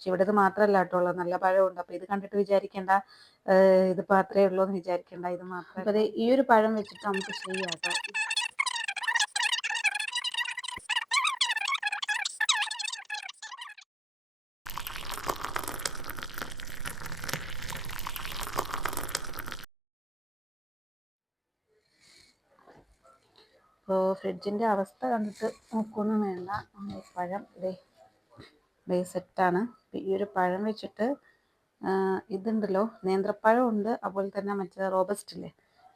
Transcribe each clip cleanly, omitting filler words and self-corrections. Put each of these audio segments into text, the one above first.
പക്ഷെ ഇവിടെ ഇത് മാത്രമല്ല കേട്ടോ ഉള്ളത്, നല്ല പഴമുണ്ട്. അപ്പോൾ ഇത് കണ്ടിട്ട് വിചാരിക്കേണ്ട ഇതിപ്പോൾ അത്രയേ ഉള്ളൂ എന്ന് വിചാരിക്കേണ്ട, ഇത് മാത്രം. അപ്പോൾ അത് ഈ ഒരു പഴം വെച്ചിട്ട് നമുക്ക് ചെയ്യാം കേട്ടോ. അപ്പോൾ ഫ്രിഡ്ജിൻ്റെ അവസ്ഥ കണ്ടിട്ട് നോക്കൊന്നും വേണ്ട, പഴം ദേ സെറ്റാണ്. ഈ ഒരു പഴം വെച്ചിട്ട് ഇതുണ്ടല്ലോ, നേന്ത്രപ്പഴം ഉണ്ട്, അതുപോലെ തന്നെ മറ്റേ റോബസ്റ്റ് ഇല്ലേ,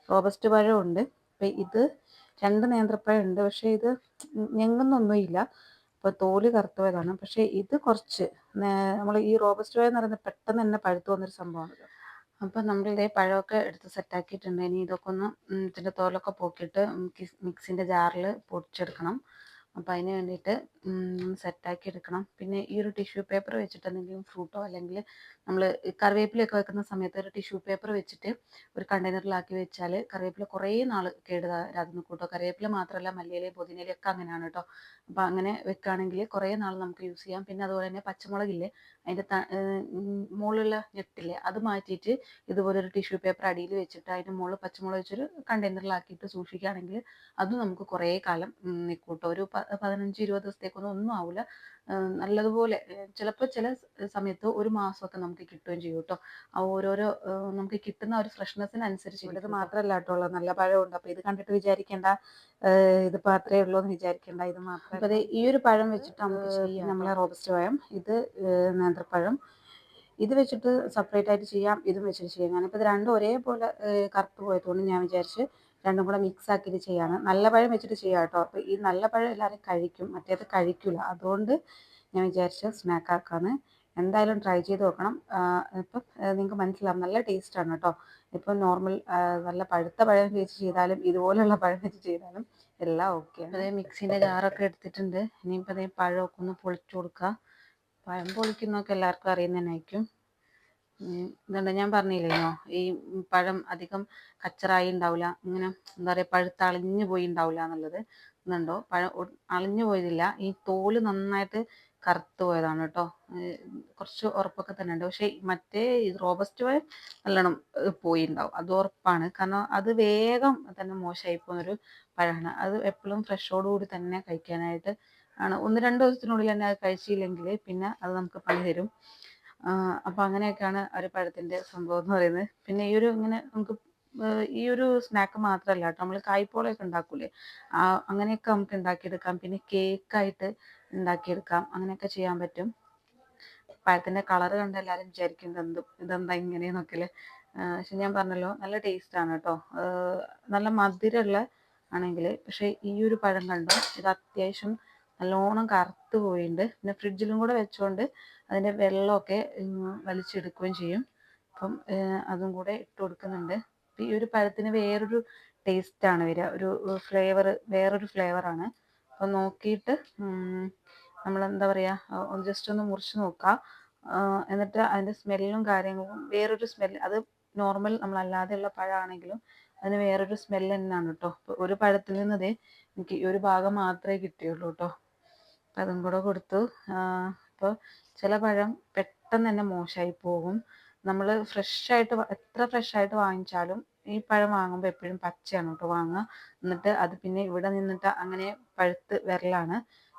റോബസ്റ്റ് പഴം ഉണ്ട്. അപ്പം ഇത് 2 നേന്ത്രപ്പഴം ഉണ്ട്, പക്ഷേ ഇത് ഞെങ്ങുന്നൊന്നുമില്ല. അപ്പോൾ തോല് കറുത്ത് പോയതാണ്. പക്ഷേ ഇത് കുറച്ച് നമ്മൾ ഈ റോബസ്റ്റ് പഴം എന്ന് പറയുന്നത് പെട്ടെന്ന് തന്നെ പഴുത്ത് വന്നൊരു സംഭവമാണ്. അപ്പം നമ്മളിതേ പഴമൊക്കെ എടുത്ത് സെറ്റാക്കിയിട്ടുണ്ട്. ഇനി ഇതൊക്കെ ഒന്ന് ഇതിൻ്റെ തോലൊക്കെ പോക്കിയിട്ട് മിക്സിൻ്റെ ജാറിൽ പൊടിച്ചെടുക്കണം. അപ്പം അതിന് വേണ്ടിയിട്ട് സെറ്റാക്കി എടുക്കണം. പിന്നെ ഈ ഒരു ടിഷ്യൂ പേപ്പർ വെച്ചിട്ട് എന്തെങ്കിലും ഫ്രൂട്ടോ അല്ലെങ്കിൽ നമ്മൾ കറിവേപ്പിലയൊക്കെ വെക്കുന്ന സമയത്ത് ഒരു ടിഷ്യൂ പേപ്പർ വെച്ചിട്ട് ഒരു കണ്ടെയ്നറിലാക്കി വെച്ചാൽ കറിവേപ്പില കുറേ നാൾ കേടുവരാതെ നിൽക്കും കേട്ടോ. കറിവേപ്പില മാത്രമല്ല, മല്ലിയിലയും പുതിനയിലയും ഒക്കെ അങ്ങനെയാണ് കേട്ടോ. അപ്പോൾ അങ്ങനെ വെക്കുകയാണെങ്കിൽ കുറേ നാൾ നമുക്ക് യൂസ് ചെയ്യാം. പിന്നെ അതുപോലെ തന്നെ പച്ചമുളകില്ലേ, അതിൻ്റെ മുകളിലുള്ള ഞെട്ടില്ലേ, അത് മാറ്റിയിട്ട് ഇതുപോലെ ഒരു ടിഷ്യൂ പേപ്പർ അടിയിൽ വെച്ചിട്ട് അതിൻ്റെ മുകളിൽ പച്ചമുളക് വെച്ചൊരു കണ്ടെയ്നറിലാക്കിയിട്ട് സൂക്ഷിക്കുകയാണെങ്കിൽ അതും നമുക്ക് കുറേ കാലം നിൽക്കും കേട്ടോ. ഒരു 15-20 ദിവസത്തേക്കൊന്നും ഒന്നും ആവില്ല. നല്ലതുപോലെ ചിലപ്പോൾ ചില സമയത്ത് ഒരു മാസമൊക്കെ നമുക്ക് കിട്ടുകയും ചെയ്യും കേട്ടോ. ആ ഓരോരോ നമുക്ക് കിട്ടുന്ന ഒരു ഫ്രഷ്നെസ്സിനനുസരിച്ച്. ഇത് മാത്രമല്ല കേട്ടോ ഉള്ളത്, നല്ല പഴമുണ്ട്. അപ്പോൾ ഇത് കണ്ടിട്ട് വിചാരിക്കേണ്ട ഇതിപ്പോൾ അത്രയേ ഉള്ളൂ എന്ന് വിചാരിക്കേണ്ട, ഇത് മാത്രം. അപ്പോൾ ഈ ഒരു പഴം വെച്ചിട്ട് നമുക്ക് ചെയ്യാം. നമ്മളെ റോബസ്റ്റ് പഴം, ഇത് നേന്ത്രപ്പഴം, ഇത് വെച്ചിട്ട് സെപ്പറേറ്റ് ആയിട്ട് ചെയ്യാം, ഇതും വെച്ചിട്ട് ചെയ്യാം. ഞാനിപ്പോൾ ഇത് രണ്ടും ഒരേപോലെ കറുത്ത് പോയതുകൊണ്ട് ഞാൻ വിചാരിച്ച് രണ്ടും കൂടെ മിക്സ് ആക്കിയിട്ട് ചെയ്യാന്ന്. നല്ല പഴം വെച്ചിട്ട് ചെയ്യാം കേട്ടോ. അപ്പോൾ ഈ നല്ല പഴം എല്ലാവരും കഴിക്കും, മറ്റേത് കഴിക്കില്ല. അതുകൊണ്ട് ഞാൻ വിചാരിച്ച് സ്നാക്ക് ആക്കാന്ന്. എന്തായാലും ട്രൈ ചെയ്ത് നോക്കണം. ഇപ്പം നിങ്ങൾക്ക് മനസ്സിലാവും, നല്ല ടേസ്റ്റാണ് കേട്ടോ. ഇപ്പം നോർമൽ നല്ല പഴുത്ത പഴം വെച്ച് ചെയ്താലും ഇതുപോലെയുള്ള പഴം വെച്ച് ചെയ്താലും എല്ലാം ഓക്കെ. അതേ മിക്സിൻ്റെ ജാറൊക്കെ എടുത്തിട്ടുണ്ട്. ഇനിയിപ്പോൾ അതേ പഴമൊക്കെ ഒന്ന് പൊളിച്ചു കൊടുക്കുക. പഴം പൊളിക്കുന്നതൊക്കെ എല്ലാവർക്കും അറിയുന്ന തന്നെ ആയിരിക്കും. ഇതുണ്ട്, ഞാൻ പറഞ്ഞില്ലേനോ, ഈ പഴം അധികം കച്ചറായി ഉണ്ടാവില്ല, ഇങ്ങനെ എന്താ പറയുക, പഴുത്ത് അളിഞ്ഞു പോയി ഉണ്ടാവില്ല എന്നുള്ളത്. ഇതുണ്ടോ, പഴം അളിഞ്ഞു പോയതില്ല, ഈ തോല് നന്നായിട്ട് കറുത്ത് പോയതാണ് കേട്ടോ. കുറച്ച് ഉറപ്പൊക്കെ തന്നെ ഉണ്ട്. പക്ഷേ മറ്റേ റോബസ്റ്റ് പഴം നല്ലോണം പോയി ഉണ്ടാവും, അത് ഉറപ്പാണ്. കാരണം അത് വേഗം തന്നെ മോശമായി പോകുന്നൊരു പഴമാണ്. അത് എപ്പോഴും ഫ്രഷോടുകൂടി തന്നെ കഴിക്കാനായിട്ട് ആണ്. 1-2 ദിവസത്തിനുള്ളിൽ തന്നെ അത് കഴിച്ചില്ലെങ്കിൽ പിന്നെ അത് നമുക്ക് പണി തരും. അപ്പോൾ അങ്ങനെയൊക്കെയാണ് ഒരു പഴത്തിൻ്റെ സംഭവം എന്ന് പറയുന്നത്. പിന്നെ ഈ ഒരു ഇങ്ങനെ നമുക്ക് ഈ ഒരു സ്നാക്ക് മാത്രമല്ല കേട്ടോ, നമ്മൾ കായ്പോളയൊക്കെ ഉണ്ടാക്കൂലേ, അങ്ങനെയൊക്കെ നമുക്ക് ഉണ്ടാക്കിയെടുക്കാം. പിന്നെ കേക്കായിട്ട് ഉണ്ടാക്കിയെടുക്കാം, അങ്ങനെയൊക്കെ ചെയ്യാൻ പറ്റും. പഴത്തിൻ്റെ കളറ് കണ്ട് എല്ലാവരും വിചാരിക്കും ഇതെന്താ ഇങ്ങനെയെന്നൊക്കെ അല്ലേ. പക്ഷെ ഞാൻ പറഞ്ഞല്ലോ, നല്ല ടേസ്റ്റാണ് കേട്ടോ. നല്ല മധുരമുള്ള ആണെങ്കിൽ. പക്ഷേ ഈ ഒരു പഴം കണ്ടോ, ഇത് അത്യാവശ്യം നല്ലോണം കറുത്ത് പോയിട്ടുണ്ട്. പിന്നെ ഫ്രിഡ്ജിലും കൂടെ വെച്ചുകൊണ്ട് അതിൻ്റെ വെള്ളമൊക്കെ വലിച്ചെടുക്കുകയും ചെയ്യും. അപ്പം അതും കൂടെ ഇട്ട് കൊടുക്കുന്നുണ്ട്. ഈ ഒരു പഴത്തിന് വേറൊരു ടേസ്റ്റാണ് വരിക, ഒരു വേറൊരു ഫ്ലേവറാണ്. അപ്പം നോക്കിയിട്ട് നമ്മളെന്താ പറയുക, ഒന്ന് ജസ്റ്റ് ഒന്ന് മുറിച്ച് നോക്കുക. എന്നിട്ട് അതിൻ്റെ സ്മെല്ലും കാര്യങ്ങളും വേറൊരു സ്മെല്ല്, അത് നോർമൽ നമ്മളല്ലാതെയുള്ള പഴമാണെങ്കിലും അതിന് വേറൊരു സ്മെല്ല് തന്നെയാണ് കേട്ടോ. ഒരു പഴത്തിൽ നിന്നതേ എനിക്ക് ഈ ഒരു ഭാഗം മാത്രമേ കിട്ടിയുള്ളൂ കേട്ടോ. അപ്പം അതും കൂടെ കൊടുത്തു. അപ്പോൾ ചില പഴം പെട്ടെന്ന് തന്നെ മോശമായി പോകും. നമ്മൾ എത്ര ഫ്രഷായിട്ട് വാങ്ങിച്ചാലും ഈ പഴം വാങ്ങുമ്പോൾ എപ്പോഴും പച്ചയാണ് കേട്ടോ വാങ്ങുക. എന്നിട്ട് അത് പിന്നെ ഇവിടെ നിന്നിട്ട് അങ്ങനെ പഴുത്ത് വരലാണ്.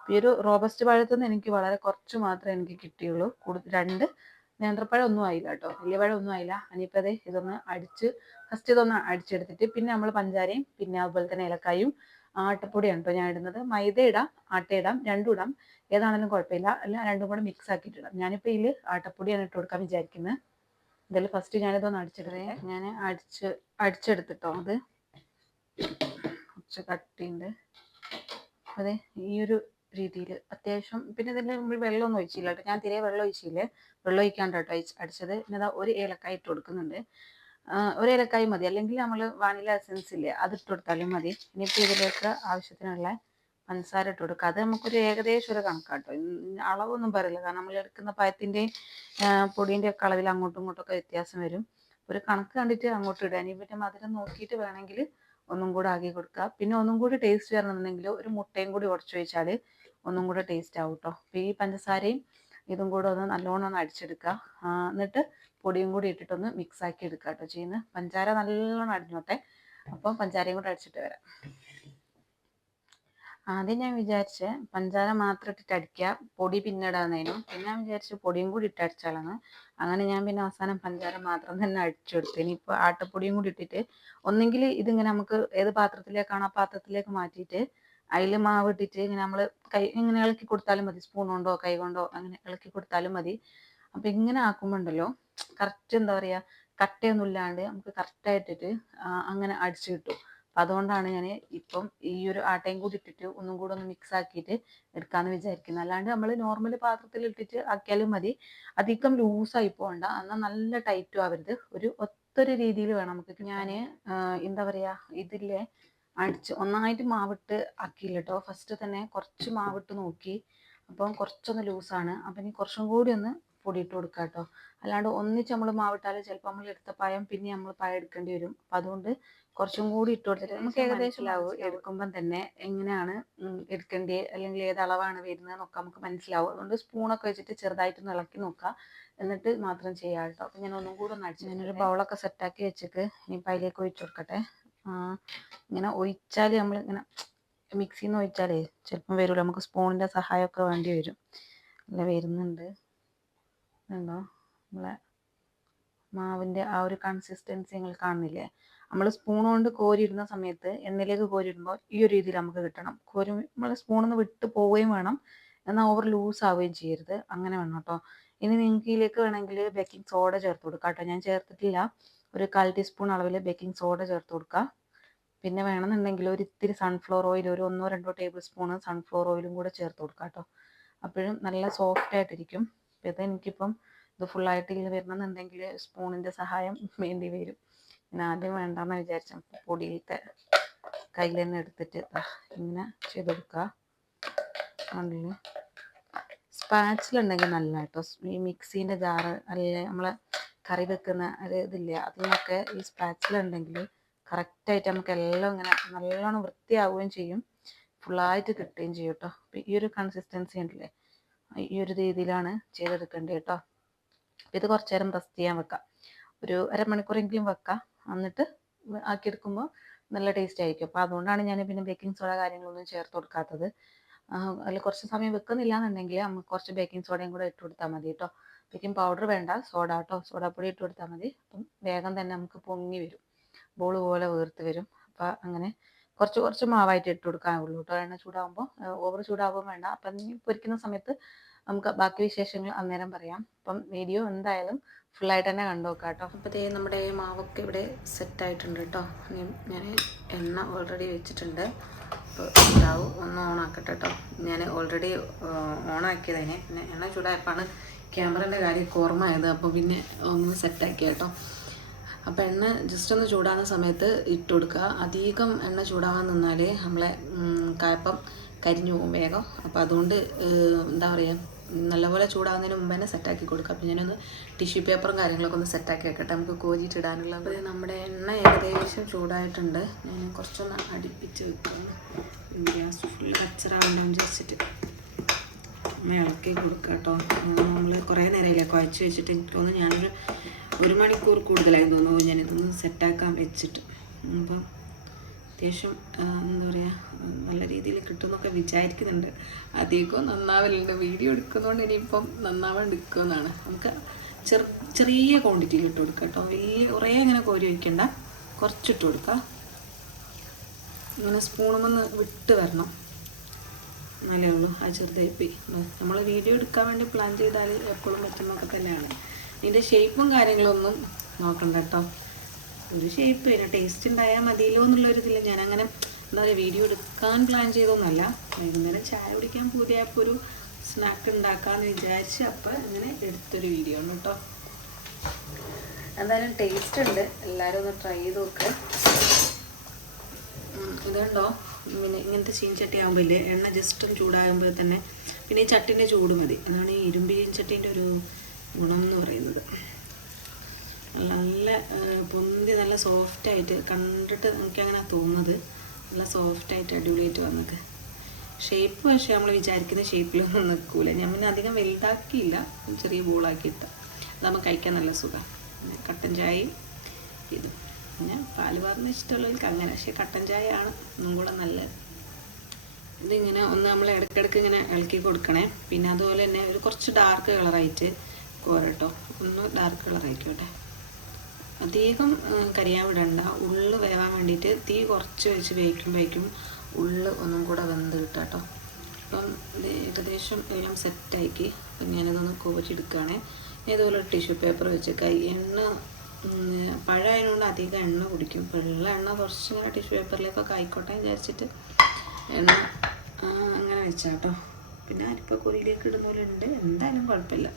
ഈ ഒരു റോബസ്റ്റ് പഴത്തിൽ നിന്ന് എനിക്ക് വളരെ കുറച്ച് മാത്രമേ എനിക്ക് കിട്ടിയുള്ളൂ. 2 നേന്ത്രപ്പഴം ഒന്നും ആയില്ല കേട്ടോ, വലിയ പഴം ഒന്നും ആയില്ല. ഇനിയിപ്പോൾ അതെ ഫസ്റ്റ് ഇതൊന്ന് അടിച്ചെടുത്തിട്ട് പിന്നെ നമ്മൾ പഞ്ചാരയും പിന്നെ അതുപോലെ തന്നെ ഏലക്കായും ആട്ടപ്പൊടിയാണ് കേട്ടോ ഞാൻ ഇടുന്നത്. മൈദ ഇടാം, ആട്ട ഇടാം, രണ്ടും ഇടാം, ഏതാണെങ്കിലും കുഴപ്പമില്ല. അല്ല രണ്ടും കൂടെ മിക്സ് ആക്കിയിട്ട് ഇടാം. ഞാനിപ്പോൾ ഇതിൽ ആട്ടപ്പൊടിയാണ് ഇട്ട് കൊടുക്കാൻ വിചാരിക്കുന്നത്. എന്തായാലും ഫസ്റ്റ് ഞാനിതൊന്ന് അടിച്ചെടുത്തേ. ഞാൻ അടിച്ചെടുത്തിട്ടോ, അത് കുറച്ച് കട്ടിയുണ്ട്. അതെ, ഈ ഒരു രീതിയിൽ അത്യാവശ്യം. പിന്നെ ഇതിൽ നമ്മൾ വെള്ളമൊന്നും ഒഴിച്ചില്ല കേട്ടോ, ഞാൻ തീരെ വെള്ളം ഒഴിച്ചില്ലേ, വെള്ളം ഒഴിക്കാണ്ട് കേട്ടോ അടിച്ചത്. പിന്നെ അതാ ഒരു ഏലക്കായ ഇട്ട് കൊടുക്കുന്നുണ്ട്. ഒരു ഏലക്കായ മതി, അല്ലെങ്കിൽ നമ്മൾ വാനില എസൻസ് ഇല്ലേ, അത് ഇട്ട് കൊടുത്താലും മതി. ഇനിയിപ്പോൾ ഇതിലേക്ക് ആവശ്യത്തിനുള്ള പഞ്ചസാര ഇട്ട് കൊടുക്കുക. അത് നമുക്കൊരു ഏകദേശം ഒരു കണക്കാട്ടോ, അളവൊന്നും പറയില്ല. കാരണം നമ്മൾ എടുക്കുന്ന പഴത്തിൻ്റെയും പൊടീൻ്റെ ഒക്കെ അളവിൽ അങ്ങോട്ടും ഇങ്ങോട്ടൊക്കെ വ്യത്യാസം വരും. ഒരു കണക്ക് കണ്ടിട്ട് അങ്ങോട്ട് ഇടുക. ഇനി പിന്നെ മധുരം നോക്കിയിട്ട് വേണമെങ്കിൽ ഒന്നും കൂടെ ആക്കി കൊടുക്കുക. പിന്നെ ഒന്നും കൂടി ടേസ്റ്റ് വരണമെന്നുണ്ടെങ്കിൽ ഒരു മുട്ടയും കൂടി ഉടച്ചു വെച്ചാൽ ഒന്നും കൂടെ ടേസ്റ്റ് ആവും കേട്ടോ. അപ്പോൾ ഈ പഞ്ചസാരയും ഇതും കൂടെ ഒന്ന് നല്ലോണം ഒന്ന് അടിച്ചെടുക്കുക. എന്നിട്ട് പൊടിയും കൂടി ഇട്ടിട്ടൊന്ന് മിക്സ് ആക്കി എടുക്കുക കേട്ടോ ചെയ്യുന്നത്. പഞ്ചാര നല്ലോണം അടിഞ്ഞോട്ടെ. അപ്പം പഞ്ചാരയും കൂടെ അടിച്ചിട്ട് വരാം. ആദ്യം ഞാൻ വിചാരിച്ചേ പഞ്ചാര മാത്രം ഇട്ടിട്ട് അടിക്കുക, പൊടി പിന്നെ ഇടാന്നേനും. പിന്നെ ഞാൻ വിചാരിച്ചു പൊടിയും കൂടി ഇട്ട് അടിച്ചാലാണ്. അങ്ങനെ ഞാൻ പിന്നെ അവസാനം പഞ്ചാര മാത്രം തന്നെ അടിച്ചെടുത്തു. ഇനിയിപ്പോൾ ആട്ടപ്പൊടിയും കൂടി ഇട്ടിട്ട് ഒന്നെങ്കിൽ ഇതിങ്ങനെ നമുക്ക് ഏത് പാത്രത്തിലേക്കാണോ ആ പാത്രത്തിലേക്ക് മാറ്റിയിട്ട് അതിൽ മാവ് ഇട്ടിട്ട് ഇങ്ങനെ നമ്മൾ ഇങ്ങനെ ഇളക്കി കൊടുത്താലും മതി. സ്പൂൺ കൊണ്ടോ കൈ കൊണ്ടോ അങ്ങനെ ഇളക്കി കൊടുത്താലും മതി. അപ്പം ഇങ്ങനെ ആക്കുമ്പോൾ ഉണ്ടല്ലോ കറക്റ്റ് എന്താ പറയുക, കട്ടയൊന്നും ഇല്ലാണ്ട് നമുക്ക് കറക്റ്റായിട്ടിട്ട് അങ്ങനെ അടിച്ചു കിട്ടും. അപ്പം അതുകൊണ്ടാണ് ഞാൻ ഇപ്പം ഈ ഒരു ആട്ടയും കൂടി ഇട്ടിട്ട് ഒന്നും കൂടെ ഒന്ന് മിക്സ് ആക്കിയിട്ട് എടുക്കാമെന്ന് വിചാരിക്കുന്നത്. അല്ലാണ്ട് നമ്മൾ നോർമൽ പാത്രത്തിൽ ഇട്ടിട്ട് ആക്കിയാലും മതി. അധികം ലൂസായി പോകണ്ട, എന്നാൽ നല്ല ടൈറ്റും ആവരുത്. ഒത്തൊരു രീതിയിൽ വേണം നമുക്ക്. ഞാൻ എന്താ പറയുക, ഇതില്ലേ ഒന്നായിട്ട് മാവിട്ട് ആക്കിയില്ല കേട്ടോ. ഫസ്റ്റ് തന്നെ കുറച്ച് മാവിട്ട് നോക്കി, അപ്പം കുറച്ചൊന്ന് ലൂസാണ്. അപ്പം ഇനി കുറച്ചും കൂടി ഒന്ന് പൊടിയിട്ട് കൊടുക്കുക കേട്ടോ. അല്ലാണ്ട് ഒന്നിച്ച് നമ്മൾ മാവിട്ടാൽ ചിലപ്പോൾ നമ്മൾ എടുത്ത പഴം പിന്നെ നമ്മൾ പഴം എടുക്കേണ്ടി വരും. അപ്പം അതുകൊണ്ട് കുറച്ചും കൂടി ഇട്ട് കൊടുത്തിട്ട് നമുക്ക് ഏകദേശം എടുക്കുമ്പം തന്നെ എങ്ങനെയാണ് എടുക്കേണ്ടത് അല്ലെങ്കിൽ ഏത് അളവാണ് വരുന്നതെന്നൊക്കെ നമുക്ക് മനസ്സിലാവും. അതുകൊണ്ട് സ്പൂണൊക്കെ വെച്ചിട്ട് ചെറുതായിട്ടൊന്ന് ഇളക്കി നോക്കുക, എന്നിട്ട് മാത്രം ചെയ്യാം കേട്ടോ. അപ്പം ഞാൻ ഒന്നും കൂടെ ഒന്ന് അടിച്ചു. ഞാനൊരു ബൗളൊക്കെ സെറ്റാക്കി വെച്ചിട്ട് ഇനിയിപ്പോൾ അതിലേക്ക് ഒഴിച്ചു കൊടുക്കട്ടെ. ഇങ്ങനെ ഒഴിച്ചാൽ നമ്മൾ ഇങ്ങനെ മിക്സിയിൽ നിന്ന് ഒഴിച്ചാലേ ചിലപ്പം വരില്ല, നമുക്ക് സ്പൂണിൻ്റെ സഹായമൊക്കെ വേണ്ടി വരും. അല്ല വരുന്നുണ്ട് ഉണ്ടോ, നമ്മളെ മാവിൻ്റെ ആ ഒരു കൺസിസ്റ്റൻസി നിങ്ങൾ കാണുന്നില്ലേ? നമ്മൾ സ്പൂൺ കൊണ്ട് കോരിയിടുന്ന സമയത്ത് എണ്ണയിലേക്ക് കോരിയിടുമ്പോൾ ഈ ഒരു രീതിയിൽ നമുക്ക് കിട്ടണം. നമ്മൾ സ്പൂണിൽ നിന്ന് വിട്ട് പോവുകയും വേണം, എന്നാൽ ഓവർ ലൂസ് ആവുകയും ചെയ്യരുത്. അങ്ങനെ വേണം കേട്ടോ. ഇനി നിങ്ങൾക്ക് ഇതിലേക്ക് വേണമെങ്കിൽ ബേക്കിംഗ് സോഡ ചേർത്ത് കൊടുക്കാം കേട്ടോ. ഞാൻ ചേർത്തിട്ടില്ല. ഒരു 1/4 ടീസ്പൂൺ അളവിൽ ബേക്കിംഗ് സോഡ ചേർത്ത് കൊടുക്കുക. പിന്നെ വേണമെന്നുണ്ടെങ്കിൽ ഒരു ഇത്തിരി സൺഫ്ലവർ ഓയിൽ, ഒരു 1-2 ടേബിൾ സ്പൂൺ സൺഫ്ലവർ ഓയിലും കൂടെ ചേർത്ത് കൊടുക്കാം കേട്ടോ. അപ്പോഴും നല്ല സോഫ്റ്റ് ആയിട്ടിരിക്കും. അപ്പോൾ എനിക്കിപ്പം ഇത് ഫുള്ളായിട്ട് ഇതിൽ വരണമെന്നുണ്ടെങ്കിൽ സ്പൂണിൻ്റെ സഹായം വേണ്ടി വരും. ഞാൻ ആദ്യം വേണ്ടെന്ന് വിചാരിച്ച പൊടിയിലത്തെ കയ്യിൽ തന്നെ എടുത്തിട്ട് ഇങ്ങനെ ചെയ്ത് കൊടുക്കുക. അതിൽ സ്പാച്ചിലുണ്ടെങ്കിൽ നല്ല കേട്ടോ. ഈ മിക്സീൻ്റെ ജാറ് അല്ലെങ്കിൽ നമ്മളെ കറി വെക്കുന്ന ഒരു ഇതില്ല, അതിനൊക്കെ ഈ സ്പാച്ചിലുണ്ടെങ്കിൽ കറക്റ്റായിട്ട് നമുക്ക് എല്ലാം ഇങ്ങനെ നല്ലോണം വൃത്തിയാവുകയും ചെയ്യും, ഫുള്ളായിട്ട് കിട്ടുകയും ചെയ്യും കേട്ടോ. അപ്പം ഈ ഒരു കൺസിസ്റ്റൻസി ഉണ്ടല്ലേ, ഈ ഒരു രീതിയിലാണ് ചെയ്തെടുക്കേണ്ടത് കേട്ടോ. അപ്പം ഇത് കുറച്ച് നേരം റെസ്റ്റ് ചെയ്യാൻ വെക്കാം, ഒരു അരമണിക്കൂറെങ്കിലും വെക്കാം. എന്നിട്ട് ആക്കിയെടുക്കുമ്പോൾ നല്ല ടേസ്റ്റ് ആയിരിക്കും. അപ്പോൾ അതുകൊണ്ടാണ് ഞാൻ പിന്നെ ബേക്കിംഗ് സോഡ കാര്യങ്ങളൊന്നും ചേർത്ത് കൊടുക്കാത്തത്. അതിൽ കുറച്ച് സമയം വെക്കുന്നില്ല എന്നുണ്ടെങ്കിൽ നമുക്ക് കുറച്ച് ബേക്കിംഗ് സോഡയും കൂടെ ഇട്ട് കൊടുത്താൽ മതി കേട്ടോ. ബേക്കിംഗ് പൗഡർ വേണ്ട, സോഡ കേട്ടോ, സോഡാപ്പൊടി ഇട്ട് കൊടുത്താൽ മതി. അപ്പം വേഗം തന്നെ നമുക്ക് പൊങ്ങി വരും, ബോൾ പോലെ വീർത്ത് വരും. അപ്പോൾ അങ്ങനെ കുറച്ച് മാവായിട്ട് ഇട്ട് കൊടുക്കാനുള്ളൂ കേട്ടോ. എണ്ണ ചൂടാകുമ്പോൾ ഓവർ ചൂടാകുമ്പോൾ വേണ്ട. അപ്പം പൊരിക്കുന്ന സമയത്ത് നമുക്ക് ബാക്കി വിശേഷങ്ങൾ അന്നേരം പറയാം. അപ്പം വീഡിയോ എന്തായാലും ഫുള്ളായിട്ട് തന്നെ കണ്ടു നോക്കാം കേട്ടോ. അപ്പോൾ നമ്മുടെ മാവൊക്കെ ഇവിടെ സെറ്റായിട്ടുണ്ട് കേട്ടോ. ഞാൻ എണ്ണ ഓൾറെഡി വെച്ചിട്ടുണ്ട്. അപ്പോൾ ഉണ്ടാവും, ഒന്ന് ഓണാക്കട്ടെ കേട്ടോ. ഞാൻ ഓൾറെഡി ഓണാക്കിയതിനെ, പിന്നെ എണ്ണ ചൂടായപ്പോഴാണ് ക്യാമറേൻ്റെ കാര്യമൊക്കെ ഓർമ്മയായത്. അപ്പോൾ പിന്നെ ഒന്ന് സെറ്റാക്കി കേട്ടോ. അപ്പോൾ എണ്ണ ജസ്റ്റ് ഒന്ന് ചൂടാകുന്ന സമയത്ത് ഇട്ട് കൊടുക്കുക. അധികം എണ്ണ ചൂടാകാൻ നിന്നാൽ നമ്മളെ കായപ്പം കരിഞ്ഞു പോകും വേഗം. അപ്പോൾ അതുകൊണ്ട് എന്താ പറയുക, നല്ലപോലെ ചൂടാകുന്നതിന് മുമ്പ് തന്നെ സെറ്റാക്കി കൊടുക്കുക. അപ്പോൾ ഞാനൊന്ന് ടിഷ്യൂ പേപ്പറും കാര്യങ്ങളൊക്കെ ഒന്ന് സെറ്റാക്കി വെക്കട്ടെ, നമുക്ക് കോരിയിട്ട് ഇടാനുള്ള. അപ്പോൾ നമ്മുടെ എണ്ണ ഏകദേശം ചൂടായിട്ടുണ്ട്. ഞാൻ കുറച്ചൊന്ന് അടുപ്പിച്ച് വെക്കുന്നു, ഗ്യാസ് ഫുൾ കച്ചറാണെന്ന് വിചാരിച്ചിട്ട് ഇളക്കി കൊടുക്കുക കേട്ടോ. നമ്മൾ കുറേ നേരമില്ല കുഴച്ച് വെച്ചിട്ട്. എനിക്ക് തോന്നുന്നു ഞാനൊരു 1 മണിക്കൂർ കൂടുതലായി തോന്നുന്നു ഞാനിതൊന്ന് സെറ്റാക്കാൻ വെച്ചിട്ട്. അപ്പം അത്യാവശ്യം എന്താ പറയുക, നല്ല രീതിയിൽ കിട്ടുമെന്നൊക്കെ വിചാരിക്കുന്നുണ്ട്. അധികം നന്നാവലുണ്ട്, വീഡിയോ എടുക്കുന്നതുകൊണ്ട് ഇനിയിപ്പം നന്നാവാൻ എടുക്കുമെന്നാണ്. നമുക്ക് ചെറിയ ക്വാണ്ടിറ്റിയിൽ ഇട്ട് കൊടുക്കുക കേട്ടോ. കുറേ ഇങ്ങനെ കോരി വയ്ക്കണ്ട, കുറച്ചിട്ട് കൊടുക്കുക. ഇങ്ങനെ സ്പൂണുമൊന്ന് വിട്ട് വരണം, എന്നാലേ ഉള്ളൂ. ആ ചെറുതായിപ്പോയി. നമ്മൾ വീഡിയോ എടുക്കാൻ വേണ്ടി പ്ലാൻ ചെയ്താൽ എപ്പോഴും പറ്റുന്നൊക്കെ തന്നെയാണ്. ഇതിൻ്റെ ഷേപ്പും കാര്യങ്ങളൊന്നും നോക്കണ്ട കേട്ടോ. ഒരു ഷേപ്പ് പിന്നെ ടേസ്റ്റ് ഉണ്ടായാൽ മതിയല്ലോ എന്നുള്ളൊരിതില്ല. ഞാനങ്ങനെ എന്താ പറയുക, വീഡിയോ എടുക്കാൻ പ്ലാൻ ചെയ്തൊന്നുമല്ല. വൈകുന്നേരം ചായ കുടിക്കാൻ പുതിയപ്പോൾ ഒരു സ്നാക്ക് ഉണ്ടാക്കാമെന്ന് വിചാരിച്ച് അപ്പോൾ ഇങ്ങനെ എടുത്തൊരു വീഡിയോ ആണ് കേട്ടോ. എന്തായാലും ടേസ്റ്റ് ഉണ്ട്, എല്ലാവരും ഒന്ന് ട്രൈ ചെയ്ത് നോക്ക്. ഇതുണ്ടോ, പിന്നെ ഇങ്ങനത്തെ ചീൻചട്ടി ആകുമ്പോൾ എണ്ണ ജസ്റ്റ് ഒന്ന് ചൂടാകുമ്പോൾ തന്നെ പിന്നെ ഈ ചട്ടിൻ്റെ ചൂട് മതി. അതാണ് ഈ ഇരുമ്പ് ചീൻചട്ടീൻ്റെ ഒരു ഗുണം എന്ന് പറയുന്നത്. നല്ല പൊന്തി നല്ല സോഫ്റ്റായിട്ട് കണ്ടിട്ട് എനിക്കങ്ങനെ തോന്നുന്നത്. നല്ല സോഫ്റ്റായിട്ട് അടിപൊളിയായിട്ട് വന്നത്. ഷേപ്പ് പക്ഷേ നമ്മൾ വിചാരിക്കുന്ന ഷേപ്പിലൊന്നും നിൽക്കില്ല. ഞാൻ പിന്നെ അധികം വലുതാക്കിയില്ല, ചെറിയ ബോളാക്കിയിട്ട് നമുക്ക് കഴിക്കാൻ നല്ല സുഖമാണ്. പിന്നെ കട്ടൻ ചായയും ഇതും. പിന്നെ പാല് പാർന്ന് ഇഷ്ടമുള്ളവർക്ക് അങ്ങനെ, പക്ഷേ കട്ടൻ ചായ ആണ് ഒന്നും കൂടെ നല്ലത്. ഇതിങ്ങനെ ഒന്ന് നമ്മൾ ഇടയ്ക്കിടയ്ക്ക് ഇങ്ങനെ ഇളക്കി കൊടുക്കണേ. പിന്നെ അതുപോലെ തന്നെ ഒരു കുറച്ച് ഡാർക്ക് കളറായിട്ട് കോരട്ടോ, ഒന്ന് ഡാർക്ക് കളറായിക്കോട്ടെ. അധികം കരിയാൻ വിടണ്ട, ഉള്ളു വേവാൻ വേണ്ടിയിട്ട് തീ കുറച്ച് വെച്ച് വേവിക്കുമ്പോഴേക്കും ഉള്ളു ഒന്നും കൂടെ വെന്ത് കിട്ടുക കേട്ടോ. അപ്പം ഇത് ഏകദേശം എല്ലാം സെറ്റാക്കി. അപ്പം ഞാനിതൊന്ന് കോരിയെടുക്കുകയാണേ. ഇതുപോലെ ടിഷ്യൂ പേപ്പർ വെച്ച് എണ്ണ പഴമായതുകൊണ്ട് അധികം എണ്ണ കുടിക്കും. വെള്ള എണ്ണ കുറച്ചിങ്ങനെ ടിഷ്യൂ പേപ്പറിലേക്കൊക്കെ ആയിക്കോട്ടെ വിചാരിച്ചിട്ട് എണ്ണ അങ്ങനെ വെച്ചാട്ടോ. പിന്നെ അരിപ്പ കുരിയിലേക്ക് ഇടുന്ന പോലെ ഉണ്ട്, എന്തായാലും കുഴപ്പമില്ല.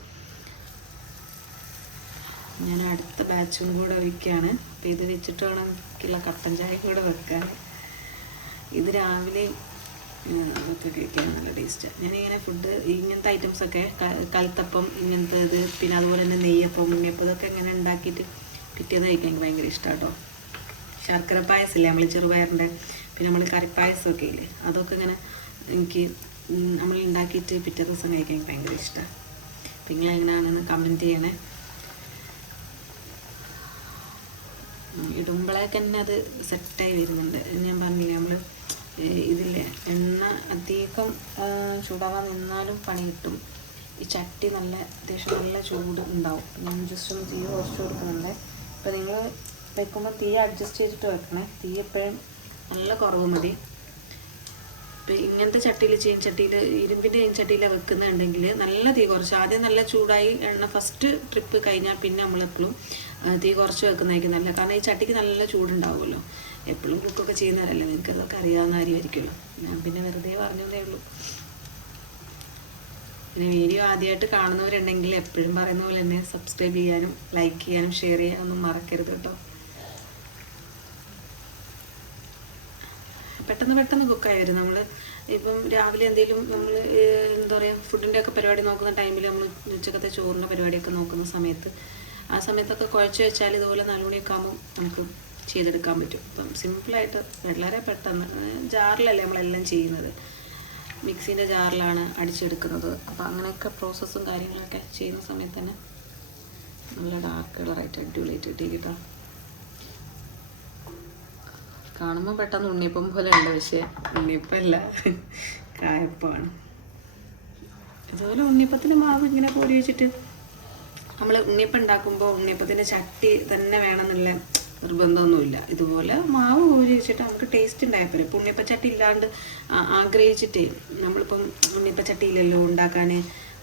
ഞാൻ അടുത്ത ബാച്ചും കൂടെ വയ്ക്കുകയാണ്. അപ്പോൾ ഇത് വെച്ചിട്ട് വേണം എനിക്കുള്ള കട്ടൻ ചായ കൂടെ വെക്കാൻ. ഇത് രാവിലെ ഒക്കെ കഴിക്കാൻ നല്ല ടേസ്റ്റാണ്. ഞാനിങ്ങനെ ഫുഡ് ഇങ്ങനത്തെ ഐറ്റംസൊക്കെ കലത്തപ്പം ഇങ്ങനത്തെ ഇത്, പിന്നെ അതുപോലെ തന്നെ നെയ്യപ്പം ഉണ്ണിയപ്പം ഇതൊക്കെ ഇങ്ങനെ ഉണ്ടാക്കിയിട്ട് പിറ്റേന്ന് കഴിക്കാൻ എനിക്ക് ഭയങ്കര ഇഷ്ടമാണ് കേട്ടോ. ശർക്കര പായസമില്ലേ നമ്മൾ ചെറുപയറിൻ്റെ, പിന്നെ നമ്മൾ കറിപ്പായസമൊക്കെ ഇല്ലേ, അതൊക്കെ ഇങ്ങനെ എനിക്ക് നമ്മൾ ഉണ്ടാക്കിയിട്ട് പിറ്റേ ദിവസം കഴിക്കാൻ എനിക്ക് ഭയങ്കര ഇഷ്ടമാണ്. അപ്പം നിങ്ങളെങ്ങനെയാണെന്ന് കമൻറ്റ് ചെയ്യണേ. ഇടുമ്പോഴേക്ക് തന്നെ അത് സെറ്റായി വരുന്നുണ്ട്. ഞാൻ പറഞ്ഞില്ലേ നമ്മൾ ഇതില്ലേ എണ്ണ അധികം ചൂടാവാൻ നിന്നാലും പണി കിട്ടും. ഈ ചട്ടി നല്ല അത്യാവശ്യം നല്ല ചൂട് ഉണ്ടാവും. ഞാൻ ജസ്റ്റ് ഒന്ന് തീ കുറച്ച് കൊടുക്കുന്നുണ്ട്. അപ്പോൾ നിങ്ങൾ വെക്കുമ്പോൾ തീ അഡ്ജസ്റ്റ് ചെയ്തിട്ട് വെക്കണേ. തീ എപ്പോഴും നല്ല കുറവ് മതി. ഇപ്പോൾ ഇങ്ങനത്തെ ചട്ടിയിൽ ചീൻചട്ടിയിൽ ഇരുമ്പിൻ്റെ ചീൻചട്ടിയിലാണ് വെക്കുന്നുണ്ടെങ്കിൽ നല്ല തീ കുറച്ച്, ആദ്യം നല്ല ചൂടായി എണ്ണ ഫസ്റ്റ് ട്രിപ്പ് കഴിഞ്ഞാൽ പിന്നെ നമ്മളെപ്പോഴും തീ കുറച്ച് വെക്കുന്നതായിരിക്കും നല്ല. കാരണം ഈ ചട്ടിക്ക് നല്ല ചൂടുണ്ടാവുമല്ലോ. എപ്പോഴും കുക്കൊക്കെ ചെയ്യുന്നവരല്ലേ, നിങ്ങൾക്കതൊക്കെ അറിയാവുന്ന കാര്യമായിരിക്കുമല്ലോ. ഞാൻ പിന്നെ വെറുതെ പറഞ്ഞതേ ഉള്ളൂ. പിന്നെ വീഡിയോ ആദ്യമായിട്ട് കാണുന്നവരുണ്ടെങ്കിൽ എപ്പോഴും പറയുന്ന പോലെ തന്നെ സബ്സ്ക്രൈബ് ചെയ്യാനും ലൈക്ക് ചെയ്യാനും ഷെയർ ചെയ്യാനൊന്നും മറക്കരുത് കേട്ടോ. പെട്ടെന്ന് കുക്കായി വരും. നമ്മൾ ഇപ്പം രാവിലെ എന്തെങ്കിലും നമ്മൾ എന്താ പറയുക ഫുഡിൻ്റെ ഒക്കെ പരിപാടി നോക്കുന്ന ടൈമിൽ, നമ്മൾ ഉച്ചക്കത്തെ ചോറിൻ്റെ പരിപാടിയൊക്കെ നോക്കുന്ന സമയത്ത്, ആ സമയത്തൊക്കെ കുഴച്ച് വെച്ചാൽ ഇതുപോലെ 4 മണിയൊക്കെ ആകുമ്പോൾ നമുക്ക് ചെയ്തെടുക്കാൻ പറ്റും. അപ്പം സിമ്പിളായിട്ട് വളരെ പെട്ടെന്ന്, ജാറിലല്ലേ നമ്മളെല്ലാം ചെയ്യുന്നത്, മിക്സീൻ്റെ ജാറിലാണ് അടിച്ചെടുക്കുന്നത്. അപ്പോൾ അങ്ങനെയൊക്കെ പ്രോസസ്സും കാര്യങ്ങളൊക്കെ ചെയ്യുന്ന സമയത്ത് തന്നെ നല്ല ഡാർക്ക് കളറായിട്ട് അടിപൊളിയായിട്ട് കിട്ടി കേട്ടോ. കാണുമ്പോൾ പെട്ടെന്ന് ഉണ്ണിയപ്പം പോലെ ഉണ്ട്, പക്ഷേ ഉണ്ണിയപ്പമല്ല, കായപ്പമാണ്. ഇതുപോലെ ഉണ്ണിയപ്പത്തിന് മാവ് ഇങ്ങനെ കോരി വെച്ചിട്ട് നമ്മൾ ഉണ്ണിയപ്പം ഉണ്ടാക്കുമ്പോൾ ഉണ്ണിയപ്പത്തിൻ്റെ ചട്ടി തന്നെ വേണമെന്നുള്ള നിർബന്ധമൊന്നുമില്ല. ഇതുപോലെ മാവ് കോരി വെച്ചിട്ട് നമുക്ക് ടേസ്റ്റ് ഉണ്ടായപ്പോൾ ഇപ്പം ഉണ്ണിയപ്പച്ചട്ടി ഇല്ലാണ്ട് ആഗ്രഹിച്ചിട്ടേ നമ്മളിപ്പം ഉണ്ണിയപ്പച്ചട്ടിയിലല്ലോ ഉണ്ടാക്കാൻ,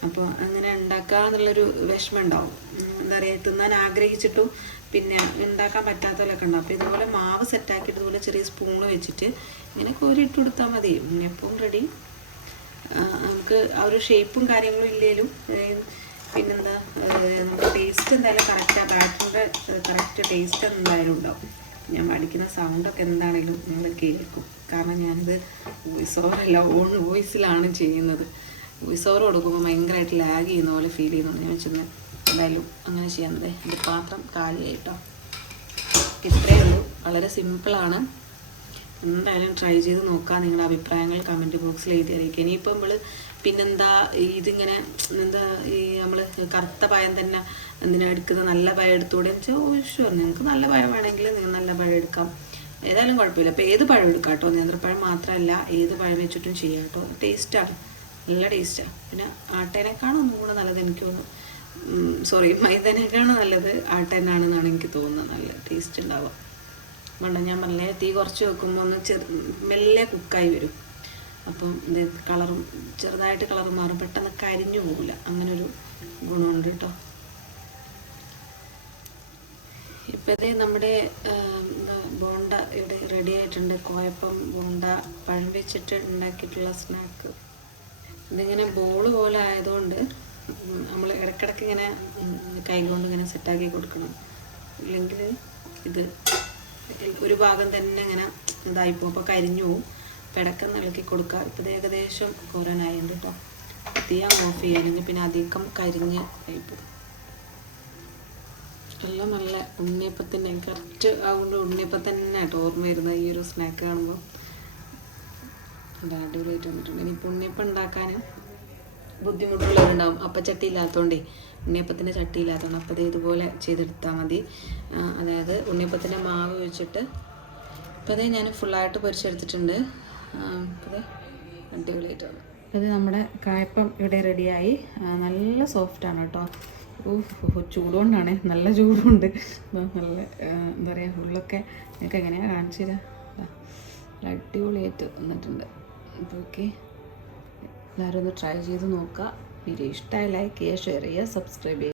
അപ്പോൾ അങ്ങനെ ഉണ്ടാക്കാന്നുള്ളൊരു വിഷമം ഉണ്ടാവും. എന്താ പറയുക, തിന്നാൻ ആഗ്രഹിച്ചിട്ടും പിന്നെ ഉണ്ടാക്കാൻ പറ്റാത്തവരൊക്കെ ഉണ്ടാവും. അപ്പോൾ ഇതുപോലെ മാവ് സെറ്റാക്കിയിട്ട് ഇതുപോലെ ചെറിയ സ്പൂണ് വെച്ചിട്ട് ഇങ്ങനെ കോരിയിട്ട് കൊടുത്താൽ മതി, ഉണ്ണിയപ്പവും റെഡി. നമുക്ക് ആ ഒരു ഷേപ്പും കാര്യങ്ങളും ഇല്ലേലും പിന്നെന്താ നമുക്ക് ടേസ്റ്റ് എന്തായാലും കറക്റ്റാണ്. ബാറ്ററിൻ്റെ കറക്റ്റ് ടേസ്റ്റ് എന്തായാലും ഉണ്ടാവും. ഞാൻ അടിക്കുന്ന സൗണ്ടൊക്കെ എന്താണെങ്കിലും നിങ്ങൾ കേൾക്കും. കാരണം ഞാനിത് വോയിസ് ഓവറല്ല, ഓൺ വോയിസിലാണ് ചെയ്യുന്നത്. വോയിസ് ഓവർ കൊടുക്കുമ്പോൾ ഭയങ്കരമായിട്ട് ലാഗ് ചെയ്യുന്ന പോലെ ഫീൽ ചെയ്യുന്നു. ഞാൻ വെച്ചെന്ന് എന്തായാലും അങ്ങനെ ചെയ്യാൻ. എൻ്റെ പാത്രം കാലിയായിട്ടോ. ഇത്രയേ ഉള്ളൂ, വളരെ സിമ്പിളാണ്. എന്തായാലും ട്രൈ ചെയ്ത് നോക്കാം. നിങ്ങളുടെ അഭിപ്രായങ്ങൾ കമൻറ്റ് ബോക്സിൽ എഴുതി അറിയിക്കുക. ഇനിയിപ്പോൾ നമ്മൾ പിന്നെന്താ ഇതിങ്ങനെ എന്താ ഈ നമ്മൾ കറുത്ത പഴം തന്നെ എന്തിനാ എടുക്കുന്നത്, നല്ല പഴം എടുത്തുകൂടെ എന്ന് ചോദിച്ചു. നിങ്ങൾക്ക് നല്ല പഴം വേണമെങ്കിൽ നിങ്ങൾ നല്ല പഴം എടുക്കാം, ഏതായാലും കുഴപ്പമില്ല. അപ്പോൾ ഏത് പഴം എടുക്കാം കേട്ടോ, നേന്ത്രപ്പഴം മാത്രമല്ല ഏത് പഴം വെച്ചിട്ടും ചെയ്യാം കേട്ടോ. ടേസ്റ്റാണ്, നല്ല ടേസ്റ്റാണ്. പിന്നെ ആട്ടേനേക്കാളും ഒന്നും കൂടെ നല്ലത് എനിക്ക് തോന്നുന്നു, മൈദനേക്കാണ് നല്ലത് ആട്ടേനാണെന്നാണ് എനിക്ക് തോന്നുന്നത്. നല്ല ടേസ്റ്റ് ഉണ്ടാവുക. വേണ്ട, ഞാൻ പറഞ്ഞേ തീ കുറച്ച് വെക്കുമ്പോൾ ഒന്ന് മെല്ലെ കുക്കായി വരും. അപ്പം ഇത് കളറും ചെറുതായിട്ട് കളർ മാറും, പെട്ടെന്ന് കരിഞ്ഞു പോകില്ല. അങ്ങനൊരു ഗുണമുണ്ട് കേട്ടോ. ഇപ്പം ഇതേ നമ്മുടെ ബോണ്ട ഇവിടെ റെഡി ആയിട്ടുണ്ട്. കോയപ്പം ബോണ്ട പഴം വെച്ചിട്ട് ഉണ്ടാക്കിയിട്ടുള്ള സ്നാക്ക്. ഇതിങ്ങനെ ബോള് പോലെ ആയതുകൊണ്ട് നമ്മൾ ഇടയ്ക്കിടയ്ക്ക് ഇങ്ങനെ കൈ കൊണ്ട് ഇങ്ങനെ സെറ്റാക്കി കൊടുക്കണം. ഇല്ലെങ്കിൽ ഇത് ഒരു ഭാഗം തന്നെ ഇങ്ങനെ ഇതായിപ്പോവും, അപ്പോൾ കരിഞ്ഞു പോവും. അപ്പോൾ ഇടയ്ക്കൊന്ന് ഇളക്കി കൊടുക്കുക. ഇപ്പോൾ ഏകദേശം കോരാനായുണ്ട് കേട്ടോ. തീ ഓഫ് ചെയ്യാനെങ്കിൽ പിന്നെ അധികം കരിഞ്ഞ് ആയിപ്പോവും. എല്ലാം നല്ല ഉണ്ണിയപ്പത്തിൻ്റെ കറക്റ്റ് ആവുകൊണ്ട് ഉണ്ണിയപ്പം തന്നെ കേട്ടോ ഓർമ്മ വരുന്നത് ഈ ഒരു സ്നാക്ക് കാണുമ്പോൾ. അടിപൊളിയായിട്ട് വന്നിട്ടുണ്ട്. ഇനി ഉണ്ണിയപ്പം ഉണ്ടാക്കാനും ബുദ്ധിമുട്ടുള്ളവരുണ്ടാവും, അപ്പച്ചട്ടി ഇല്ലാത്തതുകൊണ്ടേ, ഉണ്ണിയപ്പത്തിൻ്റെ ചട്ടി ഇല്ലാത്തതുകൊണ്ട്. അപ്പോൾ ഇതുപോലെ ചെയ്തെടുത്താൽ മതി. അതായത് ഉണ്ണിയപ്പത്തിൻ്റെ മാവ് വെച്ചിട്ട് അപ്പോൾ അതേ ഞാൻ ഫുള്ളായിട്ട് പൊരിച്ചെടുത്തിട്ടുണ്ട്. അപ്പോൾ അടിപൊളിയായിട്ട് വന്നു. അപ്പോൾ ഇത് നമ്മുടെ കായപ്പം ഇവിടെ റെഡിയായി. നല്ല സോഫ്റ്റാണ് കേട്ടോ. ചൂടുകൊണ്ടാണ്, നല്ല ചൂടുണ്ട്. നല്ല എന്താ പറയുക, ഉള്ളൊക്കെ നിങ്ങൾക്ക് എങ്ങനെയാണ് കാണിച്ചു തരാം. അടിപൊളിയായിട്ട് വന്നിട്ടുണ്ട്. അപ്പോൾ ഓക്കെ, എല്ലാവരും ഒന്ന് ട്രൈ ചെയ്ത് നോക്കുക. വീഡിയോ ഇഷ്ടമായി ലൈക്ക് ചെയ്യുക, ഷെയർ ചെയ്യുക, സബ്സ്ക്രൈബ് ചെയ്യുക.